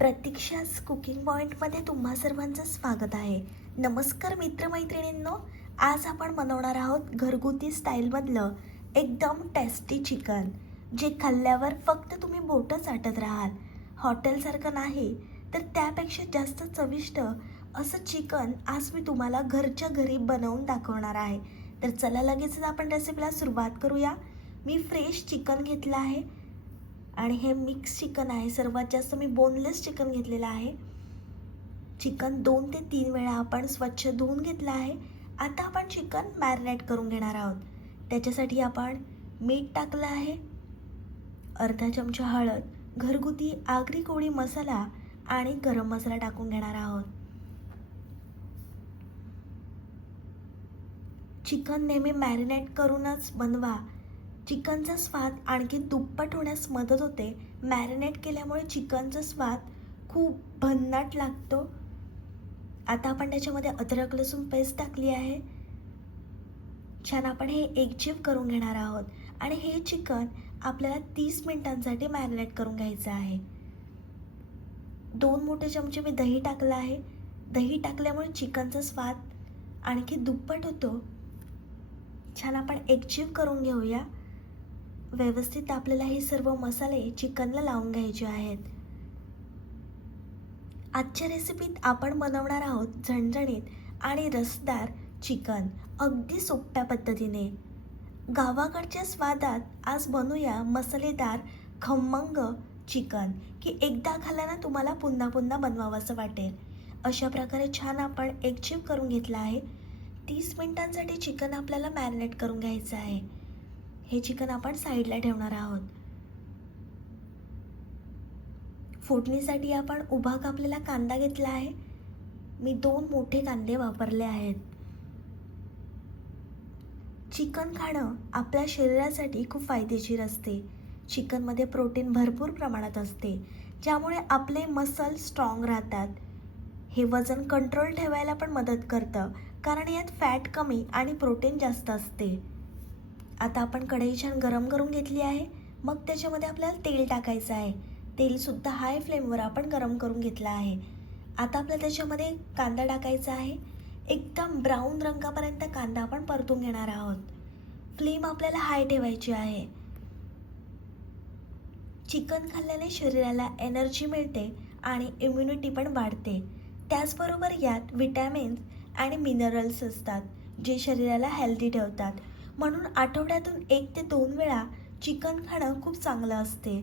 प्रतीक्षाच cooking पॉईंटमध्ये तुम्हा सर्वांचं स्वागत आहे. नमस्कार मित्रमैत्रिणींनो, आज आपण बनवणार आहोत घरगुती स्टाईलमधलं एकदम टेस्टी चिकन, जे खाल्ल्यावर फक्त तुम्ही बोटं चाटत राहाल. हॉटेलसारखं नाही तर त्यापेक्षा जास्त चविष्ट असं चिकन आज मी तुम्हाला घरच्या घरी बनवून दाखवणार आहे. तर चला लगेचच आपण रेसिपीला सुरुवात करूया. मी फ्रेश चिकन घेतलं आहे आणि हे मिक्स चिकन आहे. सर्वात जास्त मी बोनलेस चिकन घेतलेलं आहे. चिकन 2 ते 3 वेळा आपण स्वच्छ धुवून घेतलं आहे. आता आपण चिकन मॅरिनेट करून घेणार आहोत. त्याच्यासाठी आपण मीठ टाकलं आहे, अर्धा चमचा हळद, घरगुती आगरी कोळी मसाला आणि गरम मसाला टाकून घेणार आहोत. चिकन नेहमी मॅरिनेट करूनच बनवा. चिकनचा स्वाद आणखी दुप्पट होण्यास मदत होते. मॅरिनेट केल्यामुळे चिकनचा स्वाद खूप भन्नाट लागतो. आता आपण त्याच्यामध्ये अद्रक लसूण पेस्ट टाकली आहे. छान आपण हे एकजीव करून घेणार आहोत आणि हे चिकन आपल्याला 30 मिनिटांसाठी मॅरिनेट करून घ्यायचं आहे. 2 मोठे चमचे मी दही टाकलं आहे. दही टाकल्यामुळे चिकनचा स्वाद आणखी दुप्पट होतो. छान आपण एकजीव करून घेऊया. व्यवस्थित आपल्याला हे सर्व मसाले चिकनला लावून घ्यायचे आहेत. आजच्या रेसिपीत आपण बनवणार आहोत झणझणीत आणि रसदार चिकन, अगदी सोप्या पद्धतीने. गावाकडच्या स्वादात आज बनवूया मसालेदार खमंग चिकन, की एकदा खाल्ल्यानं तुम्हाला पुन्हा पुन्हा बनवावंसं वाटेल. अशा प्रकारे छान आपण एकजीव करून घेतला आहे. 30 मिनिटांसाठी चिकन आपल्याला मॅरिनेट करून घ्यायचं आहे. हे चिकन आपण साईडला ठेवणार आहोत. फोडणीसाठी आपण उभा कापलेला कांदा घेतला आहे. मी 2 मोठे कांदे वापरले आहेत. चिकन खाणं आपल्या शरीरासाठी खूप फायदेशीर असते. चिकनमध्ये प्रोटीन भरपूर प्रमाणात असते, ज्यामुळे आपले मसल स्ट्रॉंग राहतात. हे वजन कंट्रोल ठेवायला पण मदत करतं, कारण यात फॅट कमी आणि प्रोटीन जास्त असते. आता आपण कढई छान गरम करून घेतली आहे. मग त्याच्यामध्ये आपल्याला तेल टाकायचं आहे. तेलसुद्धा हाय फ्लेमवर आपण गरम करून घेतलं आहे. आता आपल्याला त्याच्यामध्ये कांदा टाकायचा आहे. एकदम ब्राऊन रंगापर्यंत कांदा आपण परतून घेणार आहोत. फ्लेम आपल्याला हाय ठेवायची आहे. चिकन खाल्ल्याने शरीराला एनर्जी मिळते आणि इम्युनिटी पण वाढते. त्याचबरोबर यात विटॅमिन्स आणि मिनरल्स असतात, जे शरीराला हेल्दी ठेवतात. म्हणून आठवड्यातून 1 ते 2 वेळा चिकन खाणं खूप चांगलं असते.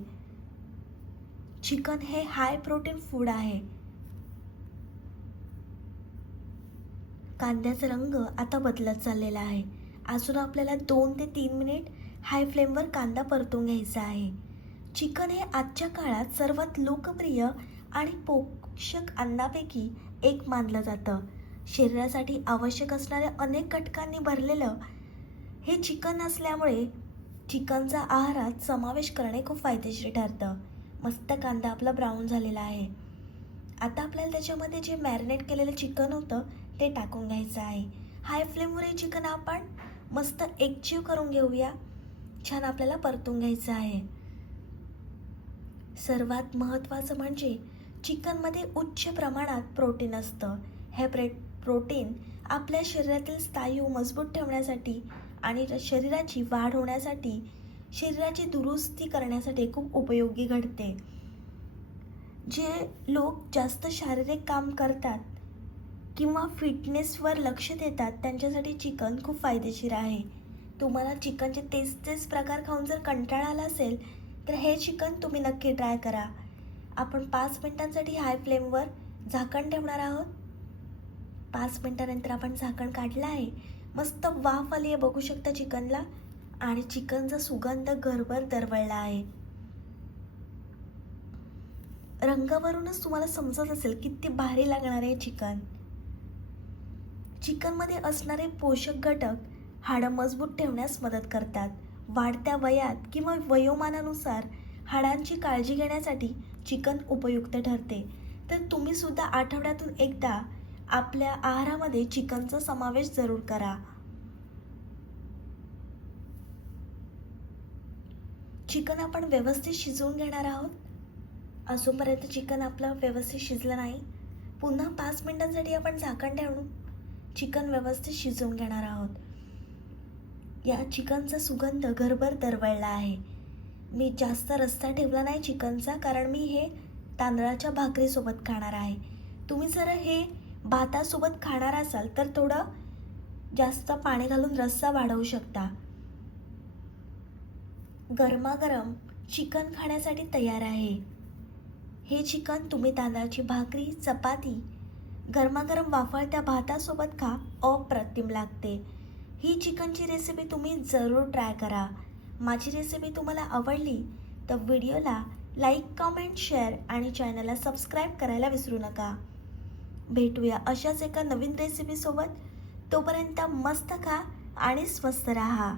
चिकन हे हाय प्रोटीन फूड आहे. कांद्याचा रंग आता बदलत चाललेला आहे. अजून आपल्याला 2 ते 3 मिनिट हाय फ्लेमवर कांदा परतून घ्यायचा आहे. चिकन हे आजच्या काळात सर्वात लोकप्रिय आणि पोषक अन्नापैकी एक मानलं जातं. शरीरासाठी आवश्यक असणाऱ्या अनेक घटकांनी भरलेलं हे चिकन असल्यामुळे चिकनचा आहारात समावेश करणे खूप फायदेशीर ठरतं. मस्त कांदा आपला ब्राऊन झालेला आहे. आता आपल्याला त्याच्यामध्ये जे मॅरिनेट केलेलं चिकन होतं ते टाकून घ्यायचं आहे. हाय फ्लेमवर हे चिकन आपण मस्त एकजीव करून घेऊया. छान आपल्याला परतून घ्यायचं आहे. सर्वात महत्त्वाचं म्हणजे चिकनमध्ये उच्च प्रमाणात प्रोटीन असतं. हे प्रोटीन आपल्या शरीरातील स्नायू मजबूत ठेवण्यासाठी आणि शरीराची वाढ होण्यासाठी, शरीराची दुरुस्ती करण्यासाठी खूप उपयोगी घडते. जे लोक जास्त शारीरिक काम करतात किंवा फिटनेसवर लक्ष देतात, त्यांच्यासाठी चिकन खूप फायदेशीर आहे. तुम्हाला चिकनचे तेच प्रकार खाऊन जर कंटाळा आला असेल तर हे चिकन तुम्ही नक्की ट्राय करा. आपण 5 मिनिटांसाठी हाय फ्लेमवर झाकण ठेवणार आहोत. 5 मिनिटानंतर आपण झाकण काढलं आहे. मस्त वाफ आली आहे, बघू शकता चिकनला, आणि चिकनचा सुगंध घरभर दरवळला आहे. रंगावरूनच तुम्हाला समजत असेल किती भारी लागणार आहे चिकन. चिकनमध्ये असणारे पोषक घटक हाडं मजबूत ठेवण्यास मदत करतात. वाढत्या वयात किंवा वयोमानानुसार हाडांची काळजी घेण्यासाठी चिकन उपयुक्त ठरते. तर तुम्ही सुद्धा आठवड्यातून एकदा आपल्या आहारामध्ये चिकनचा समावेश जरूर करा. चिकन आपण व्यवस्थित शिजवून घेणार आहोत. अजूनपर्यंत चिकन आपलं व्यवस्थित शिजलं नाही. पुन्हा 5 मिनिटांसाठी आपण झाकण ठेवून चिकन व्यवस्थित शिजवून घेणार आहोत. या चिकनचा सुगंध घरभर दरवळला आहे. मी जास्त रस्सा ठेवला नाही चिकनचा, कारण मी हे तांदळाच्या भाकरीसोबत खाणार आहे. तुम्ही जर हे भातासोबत खाणार असाल तर थोडं जास्त पाणी घालून रस्सा वाढवू शकता. गरमागरम चिकन खाण्यासाठी तयार आहे. हे चिकन तुम्ही तांदळाची भाकरी, चपाती, गरमागरम वाफळत्या भातासोबत खा, अप्रतिम लागते. ही चिकनची रेसिपी तुम्ही जरूर ट्राय करा. माझी रेसिपी तुम्हाला आवडली तर व्हिडिओला लाईक, कमेंट, शेअर आणि चॅनलला सबस्क्राईब करायला विसरू नका. भेटूया अशाच एका नवीन रेसिपीसोबत. तोपर्यंत मस्त खा आणि स्वस्त राहा.